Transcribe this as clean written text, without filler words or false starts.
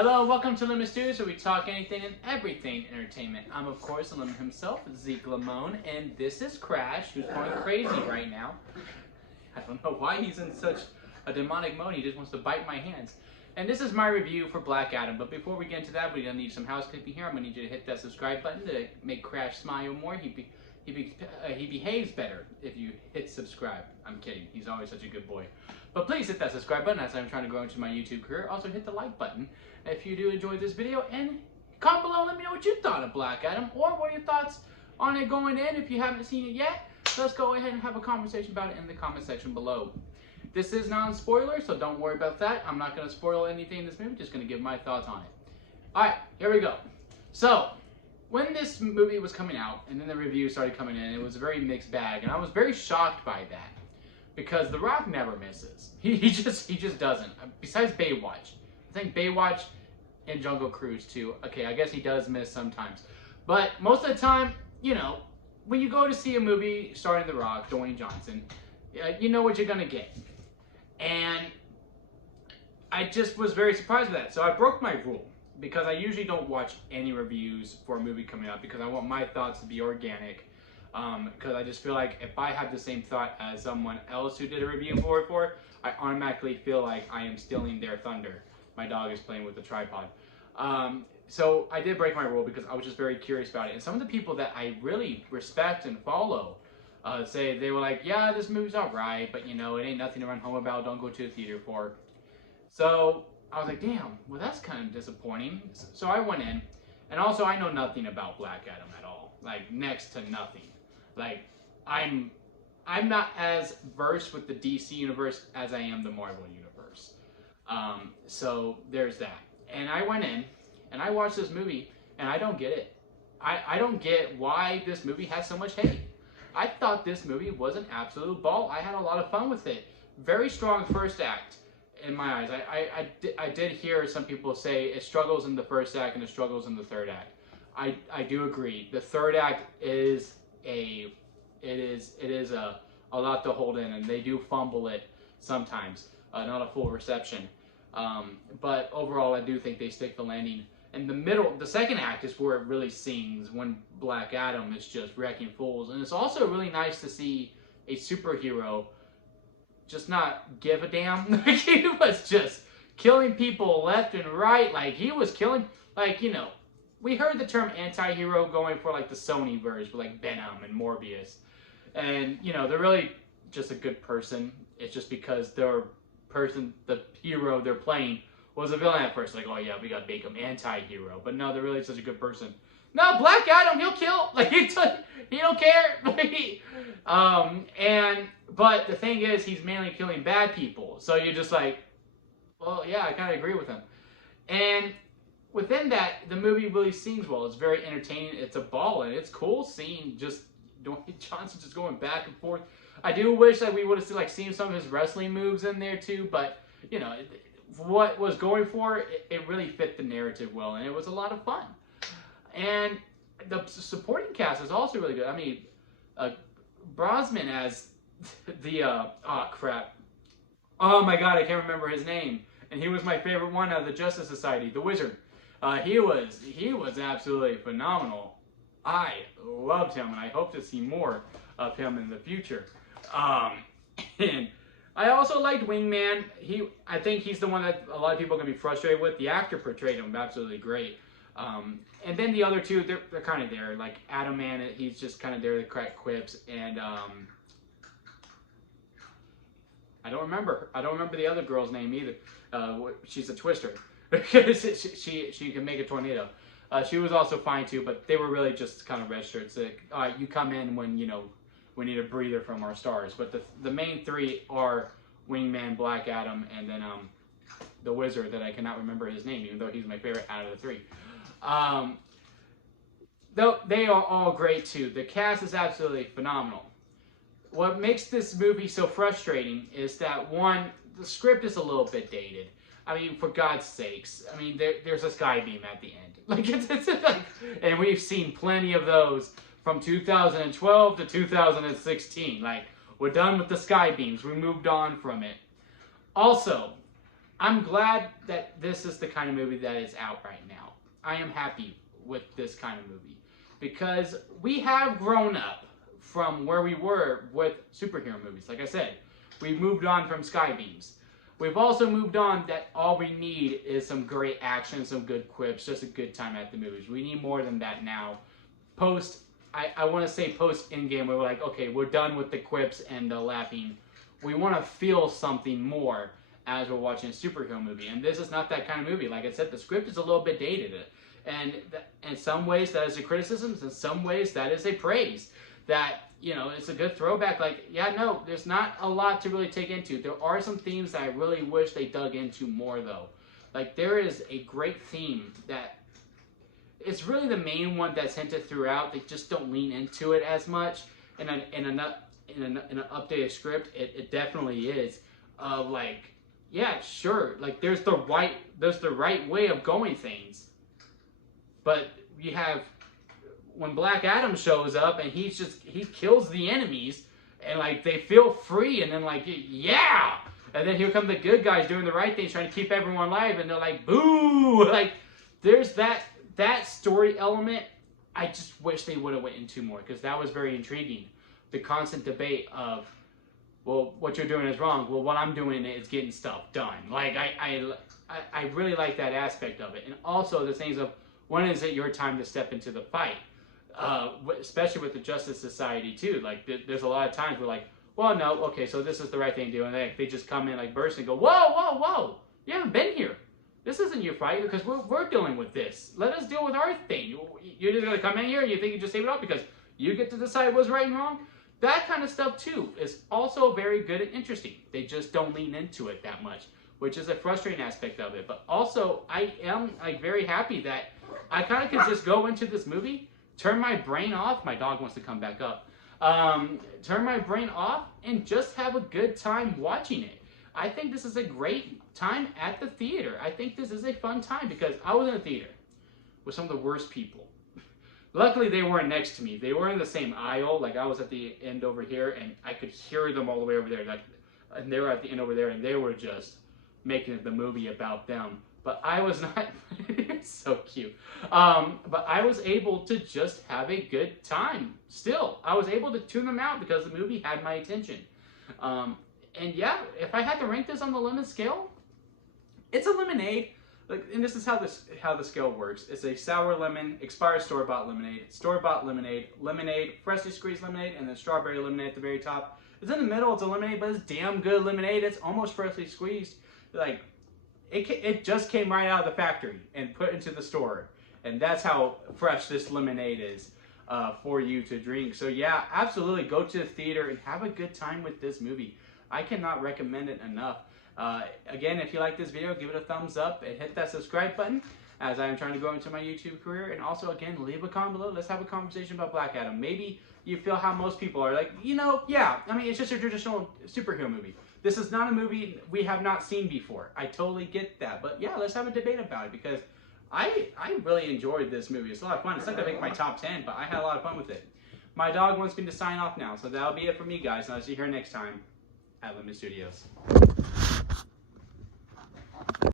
Hello, welcome to Lemon Studios, where we talk anything and everything entertainment. I'm, of course, Lemon himself, Zeke Lamone, and this is Crash, who's going crazy right now. I don't know why he's in such a demonic mode. He just wants to bite my hands. And this is my review for Black Adam. But before we get into that, we're going to need some housekeeping here. I'm going to need you to hit that subscribe button to make Crash smile more. He behaves better if you hit subscribe. I'm kidding. He's always such a good boy. But please hit that subscribe button as I'm trying to grow into my YouTube career. Also hit the like button if you do enjoy this video. And comment below and let me know what you thought of Black Adam. Or what are your thoughts on it going in. If you haven't seen it yet, let's go ahead and have a conversation about it in the comment section below. This is non-spoiler, so don't worry about that. I'm not going to spoil anything in this movie. Just going to give my thoughts on it. Alright, here we go. So, when this movie was coming out, and then the reviews started coming in, it was a very mixed bag, and I was very shocked by that. Because The Rock never misses. He just doesn't. Besides Baywatch. I think Baywatch and Jungle Cruise too. Okay, I guess he does miss sometimes. But most of the time, you know, when you go to see a movie starring The Rock, Dwayne Johnson, you know what you're going to get. And I just was very surprised with that. So I broke my rule. Because I usually don't watch any reviews for a movie coming out. Because I want my thoughts to be organic. Because I just feel like if I have the same thought as someone else who did a review for it, I automatically feel like I am stealing their thunder. My dog is playing with the tripod. So I did break my rule because I was just very curious about it. And some of the people that I really respect and follow say they were like, yeah, this movie's alright, but you know, it ain't nothing to run home about, don't go to the theater for. So I was like, damn, well that's kind of disappointing. So I went in, and also I know nothing about Black Adam at all. Like, next to nothing. Like, I'm not as versed with the DC universe as I am the Marvel universe. So there's that. And I went in and I watched this movie and I don't get it. I don't get why this movie has so much hate. I thought this movie was an absolute ball. I had a lot of fun with it. Very strong first act in my eyes. I did hear some people say it struggles in the first act and it struggles in the third act. I do agree. The third act is a lot to hold in, and they do fumble it sometimes. Not a full reception. But overall, I do think they stick the landing. And the second act is where it really sings, when Black Adam is just wrecking fools. And it's also really nice to see a superhero just not give a damn. Like, he was just killing people left and right. Like, he was killing, like, you know, we heard the term anti-hero going for, like, the Sony version, with, like, Venom and Morbius. And, you know, they're really just a good person. It's just because the hero they're playing was a villain at first. Like, oh, yeah, we got to make him anti-hero. But no, they're really such a good person. No, Black Adam, he'll kill. Like, he don't care. But the thing is, he's mainly killing bad people. So you're just like, well, yeah, I kind of agree with him. And within that, the movie really sings well. It's very entertaining. It's a ball, and it's cool seeing just Dwayne Johnson just going back and forth. I do wish that we would have seen some of his wrestling moves in there too, but you know, what was going for, it really fit the narrative well, and it was a lot of fun. And the supporting cast is also really good. I mean, Brosnan as the oh crap, oh my god, I can't remember his name, and he was my favorite one out of the Justice Society, the Wizard. He was absolutely phenomenal. I loved him, and I hope to see more of him in the future. And I also liked Wingman. I think he's the one that a lot of people are going to be frustrated with. The actor portrayed him absolutely great. And then the other two, they're kind of there. Like Adam Man, he's just kind of there to crack quips. And I don't remember the other girl's name either. She's a twister. she can make a tornado. She was also fine too, but they were really just kind of registered. It's like, all right, you come in when, you know, we need a breather from our stars. But the main three are Wingman, Black Adam, and then the Wizard that I cannot remember his name, even though he's my favorite out of the three. Though they are all great too. The cast is absolutely phenomenal. What makes this movie so frustrating is that, one, the script is a little bit dated. I mean, for God's sakes. I mean, there's a sky beam at the end. Like, it's like, and we've seen plenty of those from 2012 to 2016. Like, we're done with the sky beams. We moved on from it. Also, I'm glad that this is the kind of movie that is out right now. I am happy with this kind of movie because we have grown up from where we were with superhero movies. Like I said, we've moved on from Skybeams. We've also moved on that all we need is some great action, some good quips, just a good time at the movies. We need more than that now. I want to say post Endgame, where we're like, okay, we're done with the quips and the laughing. We want to feel something more as we're watching a superhero movie. And this is not that kind of movie. Like I said, the script is a little bit dated. And in some ways that is a criticism, in some ways that is a praise. That, you know, it's a good throwback. Like, yeah, no, there's not a lot to really take into. There are some themes that I really wish they dug into more, though. Like, there is a great theme that it's really the main one that's hinted throughout. They just don't lean into it as much. In an updated script, it definitely is. Like, yeah, sure. Like, there's the right way of going things. But you have when Black Adam shows up and he kills the enemies and like they feel free and then like yeah, and then here come the good guys doing the right thing, trying to keep everyone alive, and they're like boo. Like there's that story element. I just wish they would have went into more because that was very intriguing. The constant debate of, well, what you're doing is wrong. Well, what I'm doing is getting stuff done. Like I really like that aspect of it, and also the things of when is it your time to step into the fight. Especially with the Justice Society too. Like there's a lot of times we're like, well, no, okay, so this is the right thing to do, and they just come in like burst and go, whoa, whoa, whoa, you haven't been here. This isn't your fight because we're dealing with this. Let us deal with our thing. You're just gonna come in here and you think you just save it all because you get to decide what's right and wrong. That kind of stuff too is also very good and interesting. They just don't lean into it that much, which is a frustrating aspect of it. But also, I am like very happy that I kind of could just go into this movie, turn my brain off. My dog wants to come back up. Turn my brain off and just have a good time watching it. I think this is a great time at the theater. I think this is a fun time because I was in a theater with some of the worst people. Luckily, they weren't next to me. They were in the same aisle. Like I was at the end over here and I could hear them all the way over there. Like, and they were at the end over there and they were just making the movie about them. But I was not, it's so cute. But I was able to just have a good time. Still, I was able to tune them out because the movie had my attention. And yeah, if I had to rank this on the lemon scale, it's a lemonade. Like, and this is how the scale works. It's a sour lemon, expired store-bought lemonade, lemonade, freshly squeezed lemonade, and then strawberry lemonade at the very top. It's in the middle. It's a lemonade, but it's damn good lemonade. It's almost freshly squeezed. Like, it just came right out of the factory and put into the store. And that's how fresh this lemonade is for you to drink. So yeah, absolutely go to the theater and have a good time with this movie. I cannot recommend it enough. Again, if you like this video, give it a thumbs up and hit that subscribe button as I am trying to go into my YouTube career. And also, again, leave a comment below. Let's have a conversation about Black Adam. Maybe you feel how most people are like, you know, yeah, I mean, it's just a traditional superhero movie. This is not a movie we have not seen before. I totally get that. But yeah, let's have a debate about it because I really enjoyed this movie. It's a lot of fun. It's not going to make my top 10, but I had a lot of fun with it. My dog wants me to sign off now, so that'll be it for me, guys. And I'll see you here next time at Lemon Studios.